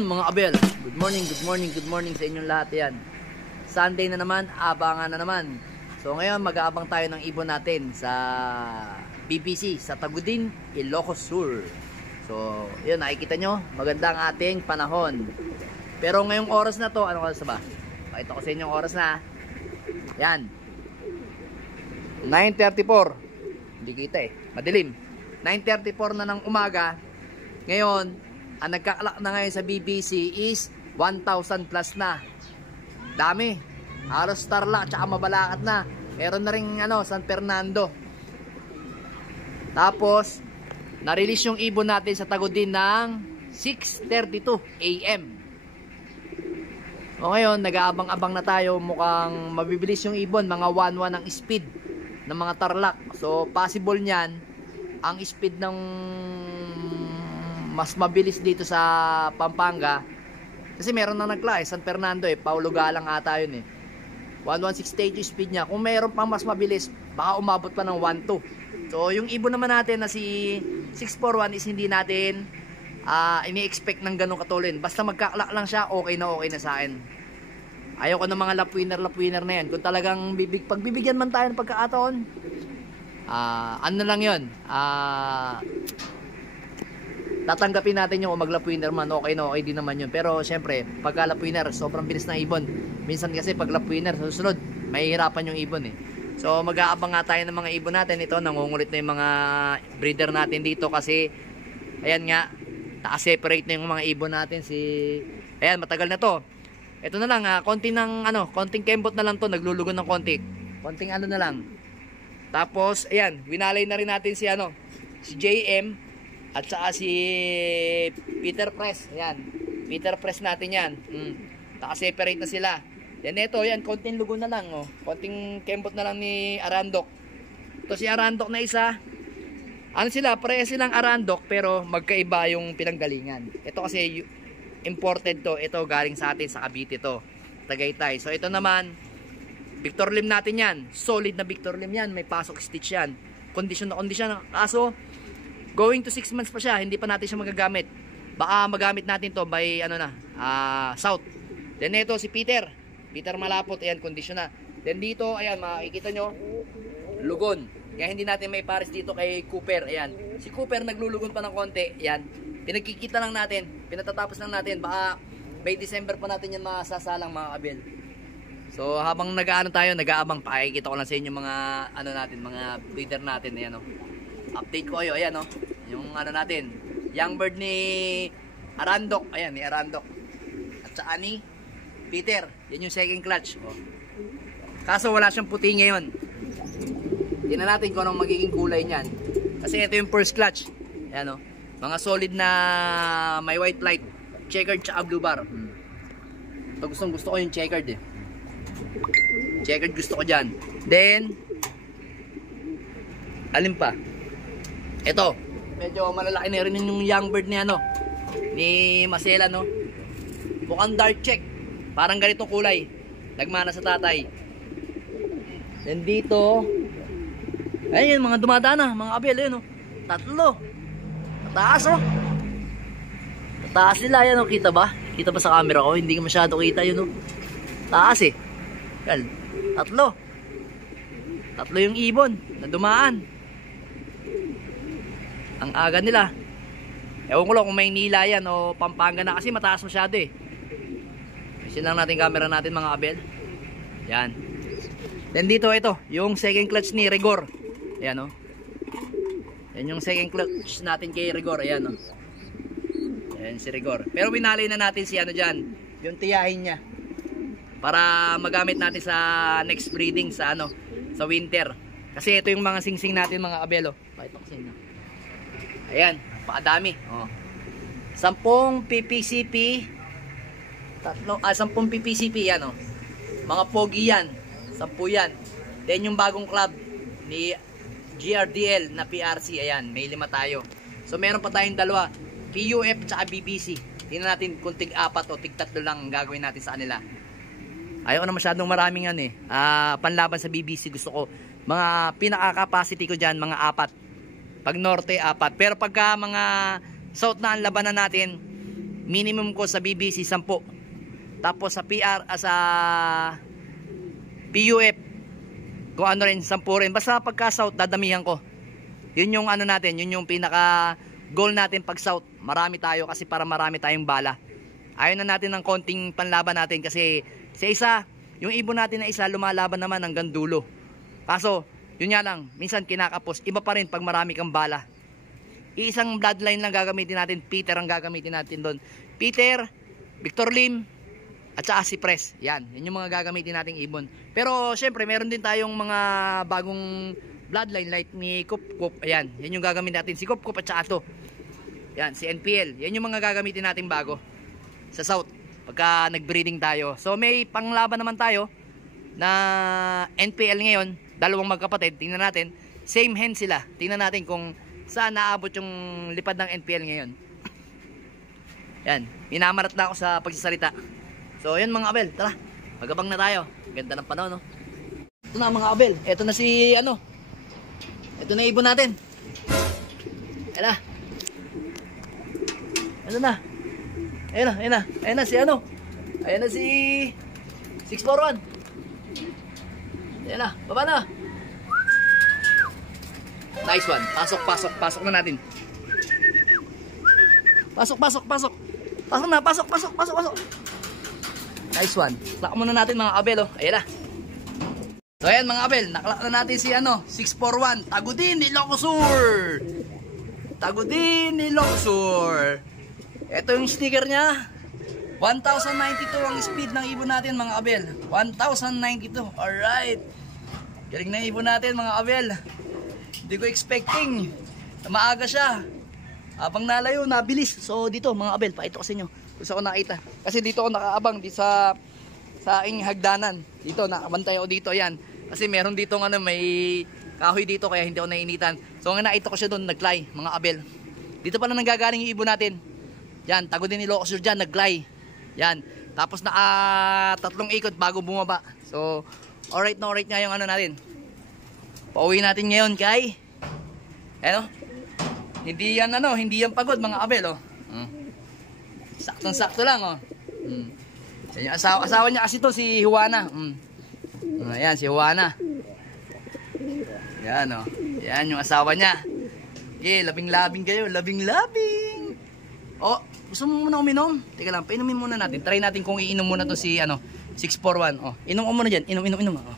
Yun mga abel, good morning, good morning, good morning sa inyong lahat yan. Sunday na naman, abangan na naman. So ngayon mag-aabang tayo ng ibon natin sa BBC, sa Tagudin, Ilocos Sur. So yun, nakikita nyo, maganda ang ating panahon. Pero ngayong oras na to, ano oras ba? Pakita ko sa inyong oras na. Yan 9:34. Hindi kita madilim. 9:34 na ng umaga. Ngayon ang nagkakalak na ngayon sa BBC is 1,000 plus na. Dami. Halos Tarlac tsaka Mabalacat na. Meron na rin San Fernando. Tapos na-release yung ibon natin sa Tagudin ng 6:32 AM. O ngayon nag-aabang-abang na tayo. Mukhang mabibilis yung ibon. Mga 1-1 ang speed ng mga Tarlac. So possible niyan ang speed ng mas mabilis dito sa Pampanga kasi meron nang nagla San Fernando Paulo Galang ata yun 116 speed niya. Kung meron pang mas mabilis baka umabot pa ng 12. So yung ibon naman natin na si 641 is hindi natin ini-expect ng ganong katulin. Basta magkaklak lang siya, okay na sa akin. Ayaw ko ng mga lap winner na yan. Kung talagang pagbibigyan man tayo ng pagkakataon, ano lang yun, tatanggapin natin yung mag-lap winner man, okay na okay din naman yun. Pero syempre pagka lap winner sobrang bilis ng ibon. Minsan kasi pag lap winner susunod mahihirapan yung ibon So mag-aabang nga tayo ng mga ibon natin. Ito nangungulit na yung mga breeder natin dito kasi ayan nga, naka-separate na yung mga ibon natin. Ayan, matagal na to. Ito na lang, konting kembot na lang to, naglulugon ng konting na lang. Tapos ayan, winalay na rin natin si JM at saka si Peter Press. Ayan, Peter Press natin yan. Naka-separate na sila. Then ito, yan, konting lugo na lang. Konting kembot na lang ni Arandok. Ito si Arandok na isa. Pareha silang Arandok pero magkaiba yung pinanggalingan. Ito kasi imported to. Ito galing sa atin sa Cavite to, Tagaytay. So ito naman, Victor Lim natin yan. Solid na Victor Lim yan. May pasok stitch yan. Condition na condition. Kaso going to 6 months pa siya, hindi pa natin siya magagamit. Baka magamit natin to by south. Then ito si Peter Malapot, ayan, condition na. Then dito, ayan, makikita nyo, lugon. Kaya hindi natin may pares dito kay Cooper, ayan. Si Cooper naglulugon pa ng konti, ayan. Pinagkikita lang natin, pinatatapos lang natin. Baka by December pa natin yan masasalang mga kabel. So habang nag-aabang, pakikita ko lang sa inyo mga mga breeder natin, ayan Update ko kayo, ayan yung natin, young bird ni Arandok, ayan, ni Arandok. At saka ni Peter, yan yung second clutch. Kaso wala siyang puti ngayon. Tingnan natin kung anong magiging kulay niyan. Kasi ito yung first clutch. Ayan mga solid na may white light, checkered tsaka blue bar. Ito gusto ko yung checkered Checkered gusto ko dyan. Then alin pa? Ito, medyo malalaki na rin yung young bird ni Masela mukhang dark check. Parang ganitong kulay. Nagmana sa tatay. Then dito, ayun mga dumadaan mga abel, ayun tatlo. Mataas Mataas nila yan kita ba? Kita ba sa camera ko? Hindi ko masyado kita yun Taas Yan, tatlo yung ibon na dumaan. Ang aga nila. Ewan ko lang kung may nila yan o Pampanga na kasi mataas masyado Isin lang natin camera natin mga abel. Yan. Then dito ito, yung second clutch ni Rigor. Ayan Yan yung second clutch natin kay Rigor. Ayan Ayan si Rigor. Pero winalay na natin si dyan, yung tiyahin niya. Para magamit natin sa next breeding sa sa winter. Kasi ito yung mga singsing natin mga abel Pakita ko sa inyo. Ayan, pakadami 10 PPCP 10 PPCP yan mga pogi yan, 10 yan. Then yung bagong club ni GRDL na PRC, ayan, may 5 tayo. So meron pa tayong dalawa, PUF tsaka BBC. Tingnan natin kung tig-4 o tig-3 lang ang gagawin natin sa kanila. Ayaw na masyadong maraming panlaban sa BBC. Gusto ko mga pinaka-capacity ko dyan mga 4. Pag norte 4. Pero pagka mga south na ang labanan natin, minimum ko sa BBC 10. Tapos sa PR, sa PUF, kung ano rin, 10 rin. Basta pagka South, dadamihan ko. Yun yung ano natin, yun yung pinaka goal natin pag South. Marami tayo kasi para marami tayong bala. Ayaw na natin ng konting panlaban natin kasi sa isa, yung ibon natin na isa lumalaban naman hanggang dulo. Kaso, yun nga lang, minsan kinakapos, iba pa rin pag marami kang bala. Iisang bloodline lang gagamitin natin, Peter ang gagamitin natin doon. Peter, Victor Lim, at saka si Press. Yan yung mga gagamitin nating ibon. Pero syempre, meron din tayong mga bagong bloodline like ni Kup Kup. Ayan, yan yung gagamitin natin, si Kup Kup at saka to. Yan, si NPL. Yan yung mga gagamitin natin bago sa South pagka nag-breeding tayo. So may panglaban naman tayo na NPL ngayon, dalawang magkapatid. Tingnan natin, same hen sila. Tingnan natin kung saan naabot yung lipad ng NPL ngayon. Yan, minamarat na ako sa pagsasalita. So yan mga Abel, tara, magabang na tayo. Ganda ng panahon, no? Ito na mga Abel, ito na si ano, ito na ibon natin. Ayan na. Ito na. Ayan na, ayan na. Ayan na si ano. Ayan na si 641. Ayan na, baba na. Nice one. Pasok, pasok, pasok na natin. Pasok, pasok, pasok. Pasok na, pasok, pasok, pasok, pasok. Nice one. Klak muna natin mga Abel, oh. Ayan na. So ayan mga Abel, naklak na natin si ano, 641. Tagudin ni Ilocosur. Tagudin ni Ilocosur. Ito yung sticker niya. 1092 ang speed ng ibon natin mga Abel. 1092. Alright. Galing na ibon natin mga Abel. Hindi ko expecting na maaga siya. Habang nalayo, nabilis. So dito mga Abel, pakita ko sa inyo. Gusto ko nakita. Kasi dito ako nakaabang di sa aking hagdanan. Dito, nakabantay ako dito. Yan. Kasi meron dito ano, may kahoy dito kaya hindi ako nainitan. So nga nakita ko siya doon, naglay mga Abel. Dito pala nanggagaling yung ibon natin. Yan, Tagudin ni Ilocosur dyan, naglay. Yan. Tapos tatlong ikot bago bumaba. So, alright na alright nga yung ano natin. Pauwi natin ngayon kay ano? Hindi yan ano, hindi yan pagod mga Abel, oh. Saktong-sakto lang, oh. Yan yung asawa niya kasi to, si Juana. Ayan, si Juana. Yan, oh. Yan yung asawa niya. Okay, labing-labing kayo, labing-labing. Oh, gusto mo muna uminom? Teka lang, painumin muna natin. Try natin kung iinom muna to si ano, 641. Oh, inom ko muna diyan. Inom. Oh.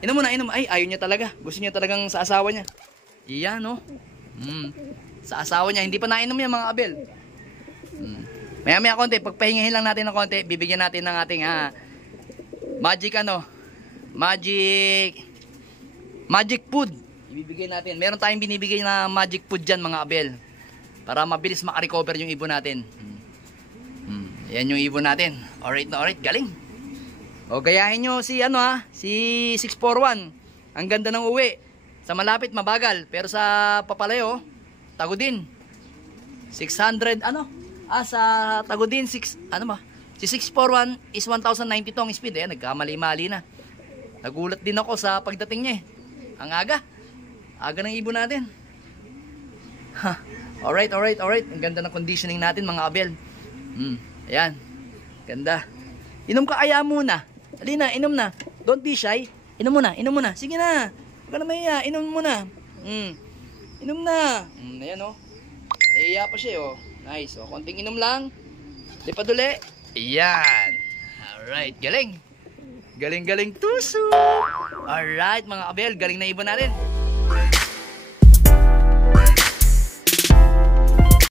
Inom muna, inom. Ay, ayaw niya talaga. Gusto niya talagang sa asawa niya. Iyan, no? Sa asawa niya, hindi pa nainom yan mga Abel. Maya-maya konti, pagpahingahin lang natin ng konti, bibigyan natin ng ating magic food. Ibibigay natin. Meron tayong binibigay na magic food dyan mga Abel. Para mabilis makarecover yung ibon natin. Yan yung ibon natin. Alright na alright, galing. O gayahin nyo si ano si 641. Ang ganda ng uwi. Sa malapit mabagal, pero sa papalayo Tagudin 600 ano? Sa Tagudin 6 ano ba? Si 641 is 1092 ang speed. Ayan, nagkamali-mali na. Nagulat din ako sa pagdating niya. Ang aga ng ibon natin. Alright. Ang ganda ng conditioning natin mga Abel. Ayan. Ganda. Inom ka kaya muna. Halina, inom na. Don't be shy. Inom muna. Sige na. Huwag ka na mahiya. Inom muna. Inom na. Ayan, oh. Naiiya pa siya, oh. Nice. Oh, konting inom lang. Lipad uli. Ayan. Alright. Galing. Galing tuso. Alright mga Abel. Galing na ibon natin.